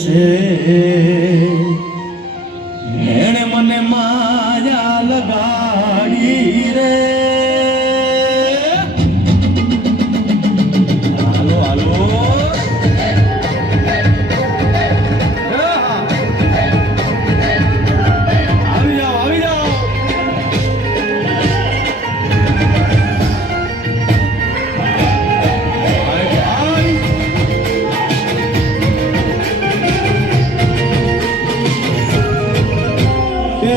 છે એણે મને માયા લગાડી રે હાલો હાલો આવી જાઓ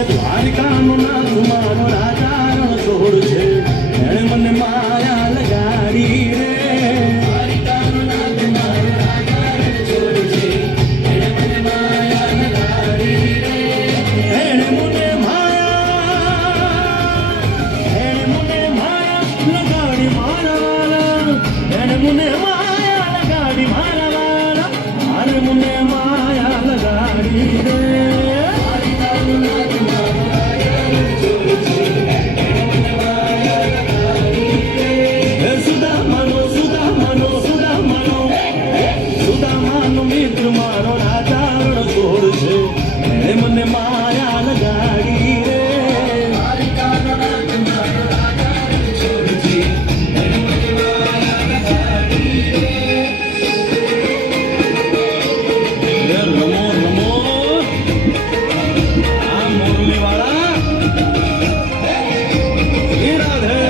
દ્વારિકાનો નાથ મારો રાજા રણછોડ છે એણે મને માયા લગાડી રે દ્વારિકાનો નાથ મારો રાજા રણછોડ છે એણે મને માયા લગાડી રે એણે મને માયા લગાડી મારા વાલા એણે મને માયા લગાડી મારા વાલા મારે મને માયા લગાડી રે મારો રાજા રણછોડ છે એણે મને માયા લગાડી રે દ્વારિકાનો નાથ મારો રાજા રણછોડ છે એણે મને માયા લગાડી રે રમો રમો આ મોરલી વાળા રાધે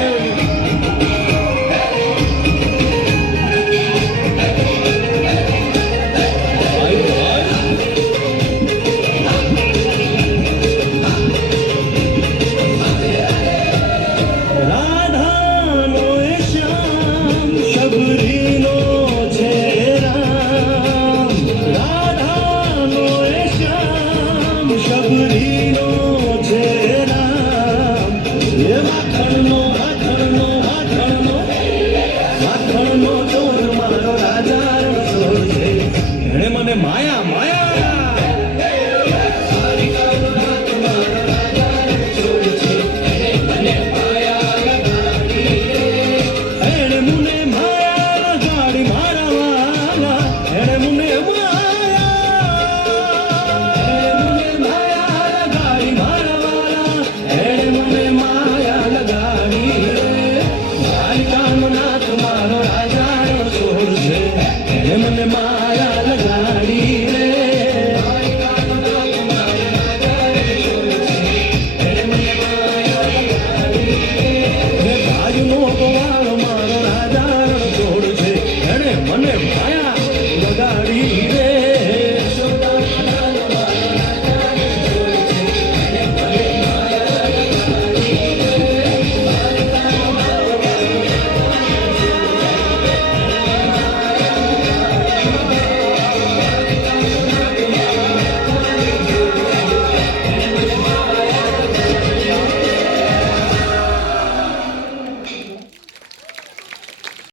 શબરીનો છે રામ એ માખણ